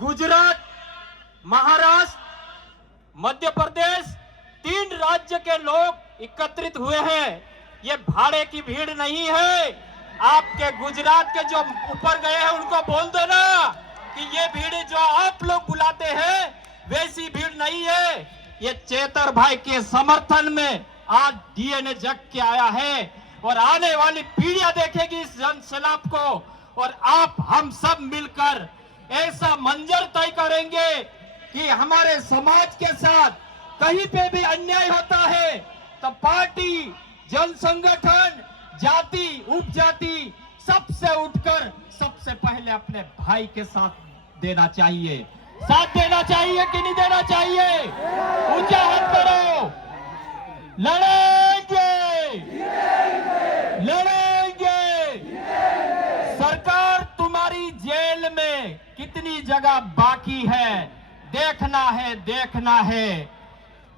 गुजरात, महाराष्ट्र, मध्य प्रदेश, 3 राज्य के लोग एकत्रित हुए हैं। ये भाड़े की भीड़ नहीं है। आपके गुजरात के जो ऊपर गए हैं उनको बोल देना कि ये भीड़ जो आप लोग बुलाते हैं वैसी भीड़ नहीं है। ये चेतर भाई के समर्थन में आज डीएनए जग के आया है और आने वाली पीढ़ियां देखेगी इस जनसैलाब को। और आप हम सब मिलकर ऐसा मंजर तय करेंगे कि हमारे समाज के साथ कहीं पे भी अन्याय होता है तो पार्टी, जन संगठन, जाति, उपजाति सबसे उठकर सबसे पहले अपने भाई के साथ देना चाहिए। साथ देना चाहिए कि नहीं देना चाहिए? ऊंचा हाथ करो। लड़ेंगे, लड़ेंगे। सरकार तुम्हारी जेल में कितनी जगह बाकी है देखना है, देखना है।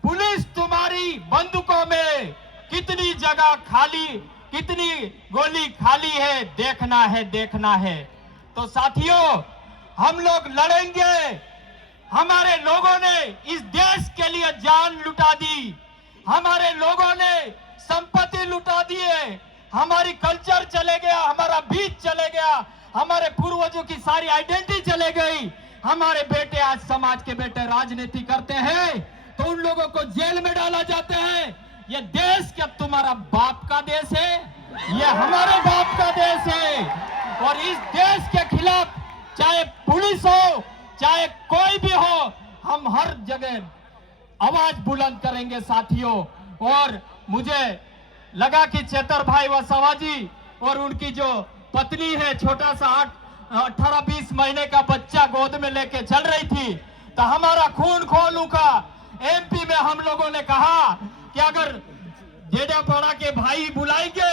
पुलिस तुम्हारी बंदूकों में कितनी जगह खाली, कितनी गोली खाली है देखना है, देखना है। तो साथियों, हम लोग लड़ेंगे। हमारे लोगों ने इस देश के लिए जान लुटा दी, हमारे लोगों ने संपत्ति लुटा दी है, हमारी कल्चर चले गया, हमारा बीज चले गया, हमारे पूर्वजों की सारी आइडेंटिटी चले गई। हमारे बेटे आज समाज के बेटे राजनीति करते हैं तो उन लोगों को जेल में डाला जाता है। ये देश क्या तुम्हारा बाप का देश है? ये हमारे बाप का देश है। और इस देश के खिलाफ चाहे पुलिस हो, चाहे कोई भी हो, हम हर जगह आवाज बुलंद करेंगे साथियों। और मुझे लगा कि चेतर भाई वसावा जी और उनकी जो पत्नी है, छोटा सा 18-20 महीने का बच्चा गोद में लेके चल रही थी, तो हमारा खून खोल उठा। एमपी में हम लोगों ने कहा कि अगर जेडापाड़ा के भाई बुलाएंगे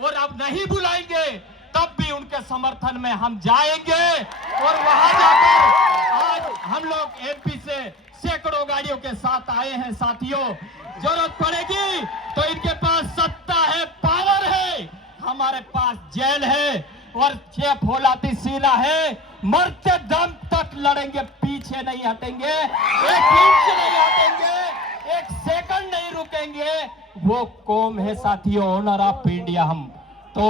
और अब नहीं बुलाएंगे तब भी उनके समर्थन में हम जाएंगे। और वहां जाकर आज हम लोग एमपी से सैकड़ों गाड़ियों के साथ आए हैं साथियों। जरूरत पड़ेगी तो इनके पास सत्ता है, पावर है, हमारे पास जेल है और 6 फौलादी सीना है। मरते दम तक लड़ेंगे, पीछे नहीं हटेंगे, 1 इंच नहीं हटेंगे, 1 सेकंड नहीं रुकेंगे। वो कौम है साथियों, ऑनर ऑफ इंडिया। हम तो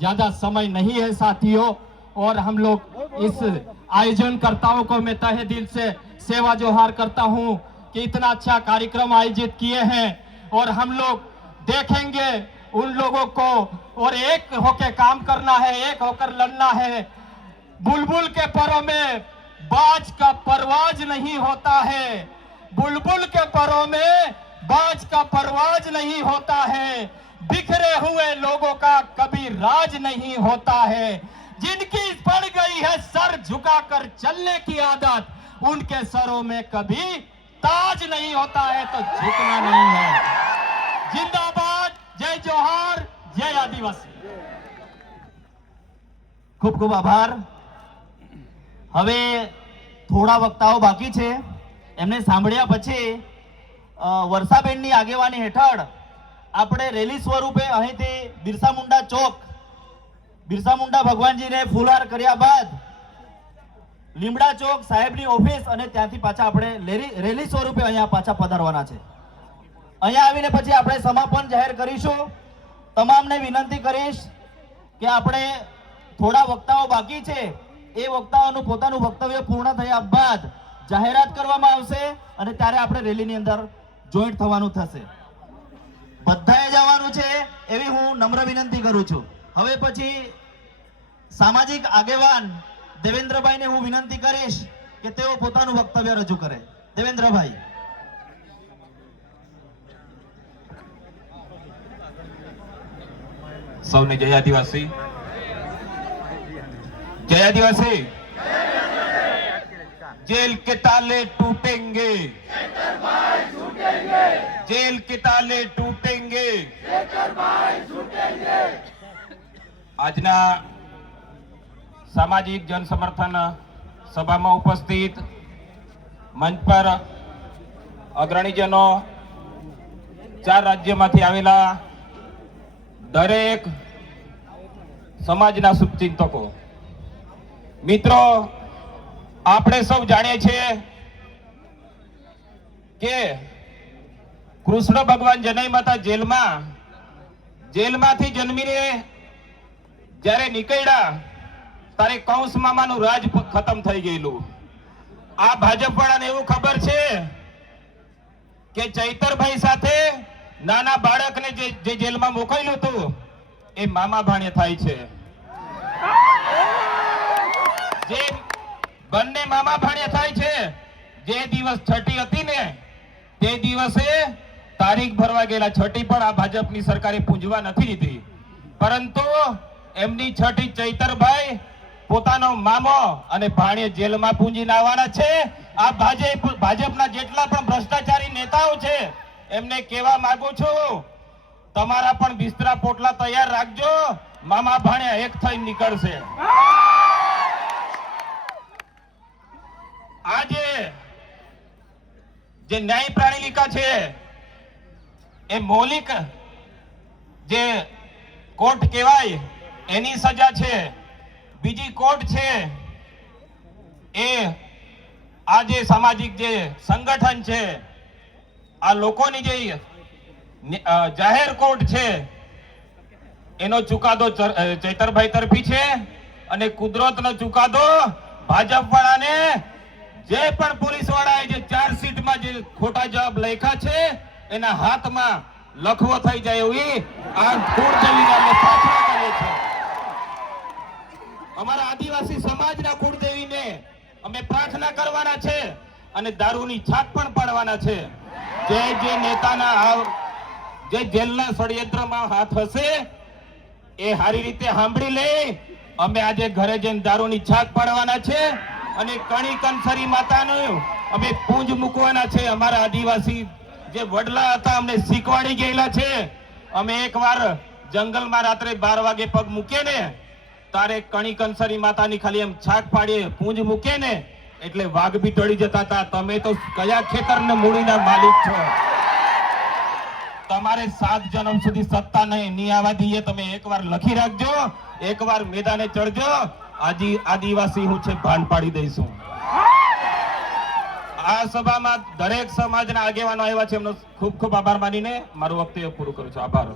ज्यादा समय नहीं है साथियों। और हम लोग इस आयोजनकर्ताओं को मैं तहे दिल से सेवा जोहार करता हूं कि इतना अच्छा कार्यक्रम आयोजित किए हैं। और हम लोग देखेंगे उन लोगों को, और एक होकर काम करना है, एक होकर लड़ना है। बुलबुल के परों में बाज का परवाज नहीं होता है, बुलबुल के परों में बाज का परवाज नहीं होता है। बिखरे हुए लोगों का कभी राज नहीं होता है। जिनकी पड़ गई है सर झुकाकर चलने की आदत, उनके सरों में कभी ताज नहीं होता है, तो झुकना नहीं है। जिंदाबाद, जय जोहार, जय आदिवासी। खूब खूब आभार। હવે થોડા વક્તાઓ બાકી છે, એમને સાંભળ્યા પછી વર્ષાબેનની આગેવાની હેઠળ આપણે રેલી સ્વરૂપે અહીંથી બિરસા મુંડા ચોક, બિરસા મુંડા ભગવાનજીને ફૂલહાર કર્યા બાદ લીમડા ચોક સાહેબની ઓફિસ અને ત્યાંથી પાછા આપણે રેલી સ્વરૂપે અહીંયા પાછા પધારવાના છે। અહીંયા આવીને પછી આપણે સમાપન જાહેર કરીશું। તમામને વિનંતી કરીશ કે આપણે થોડા વક્તાઓ બાકી છે, એ વક્તાઓનું પોતાનું વક્તવ્ય પૂર્ણ થયા બાદ જાહેરાત કરવામાં આવશે અને ત્યારે આપણે રેલીની અંદર જોઈન્ટ થવાનું થશે। બધાએ જવાનું છે એવી હું નમ્ર વિનંતી કરું છું। હવે પછી સામાજિક આગેવાન દેવેન્દ્રભાઈને હું વિનંતી કરીશ કે તેઓ પોતાનું વક્તવ્ય રજૂ કરે। દેવેન્દ્રભાઈ। સૌને જય આદિવાસી, जय आदिवासी। जेल के ताले टूटेंगे, जेल के ताले टूटेंगे। આજના સામાજિક જનસમર્થન સભામાં ઉપસ્થિત મંચ પર અગ્રણીજનો, 4 રાજ્યમાંથી આવેલા દરેક સમાજના શુભચિંતકો, મિત્રો, આપણે સૌ જાણીએ છીએ કે કૃષ્ણ ભગવાન જનઈ માતા જેલમાંથી જન્મીને જ્યારે નીકળ્યા ત્યારે કૌંસ મામાનું રાજ ખતમ થઈ ગયેલું. આ ભાજપ વાળાને એવું ખબર છે કે ચૈતરભાઈ સાથે નાના બાળકને જે જેલમાં મોકલ્યું હતું એ મામા ભાણે થાય છે. જે બંને મામા ભાણે થાય છે. જે દિવસ છઠ્ઠી હતી ને તે દિવસે તારીખ ભરવા ગયેલા. છઠ્ઠી પણ આ ભાજપની સરકારે પૂંજવા નથી દીધી, પરંતુ એમની છઠ્ઠી ચૈતરભાઈ પોતાનો મામો અને ભાણે જેલમાં પૂંજીને આવવાના છે. આ ભાજપના જેટલા પણ ભ્રષ્ટાચારી નેતાઓ છે એમને કહેવા માંગુ છું, તમારા પણ બિસ્તરા પોટલા તૈયાર રાખજો. મામા ભાણે એક થઈ નીકળશે. આજે જે ન્યાય પ્રાણીલિકા છે એ મૌલિક જે કોર્ટ કહેવાય એની સજા છે. બીજી કોર્ટ છે એ આ જે સામાજિક જે સંગઠન છે, આ લોકોની જે જાહેર કોર્ટ છે એનો ચુકાદો ચૈતરભાઈ તરફી છે અને કુદરતનો ચુકાદો ભાજપ વાળાને જે પણ પોલીસ વાળાએ જે ચાર્જશીટમાં જે ખોટા જવાબ લખ્યા છે એના હાથમાં લખવો થઈ જાય એવી આ કુળદેવીને અમે પ્રાર્થના કરીએ છીએ. અમારા આદિવાસી સમાજના કુળદેવીને અમે પ્રાર્થના કરવાના છે અને દારૂની છાપ પણ પાડવાના છે. જે નેતાના જે જેલના ષડયંત્રમાં હાથ હશે એ સારી રીતે સાંભળી લે. અમે આજે ઘરે જઈને દારૂની છાપ પાડવાના છે અને કણી કંસરી માતાનું અમે પૂંજ મૂકવાના છે. અમારા આદિવાસી જે વડલા હતા અમને શીખવાડી ગયેલા છે. અમે એકવાર જંગલમાં રાત્રે 12 વાગે પગ મૂકે ને તારે કણી કંસરી માતાની ખાલી એમ છાક પાડીએ પૂંજ મૂકે ને એટલે વાઘ બી ટળી જતા હતા. તમે તો કયા ખેતરને મૂડીના માલિક છો? તમારે 7 જન્મ સુધી સત્તા નહીં આવવા દઈએ. તમે એકવાર લખી રાખજો, એકવાર મેદાને ચડજો. આદિવાસી હું છે ભાન પાડી દઈશું. આ સભામાં દરેક સમાજના આગેવાનો આવ્યા છે, એમનો ખૂબ ખૂબ આભાર માનીને મારું વક્તવ્ય પૂરું કરું છું. આભાર.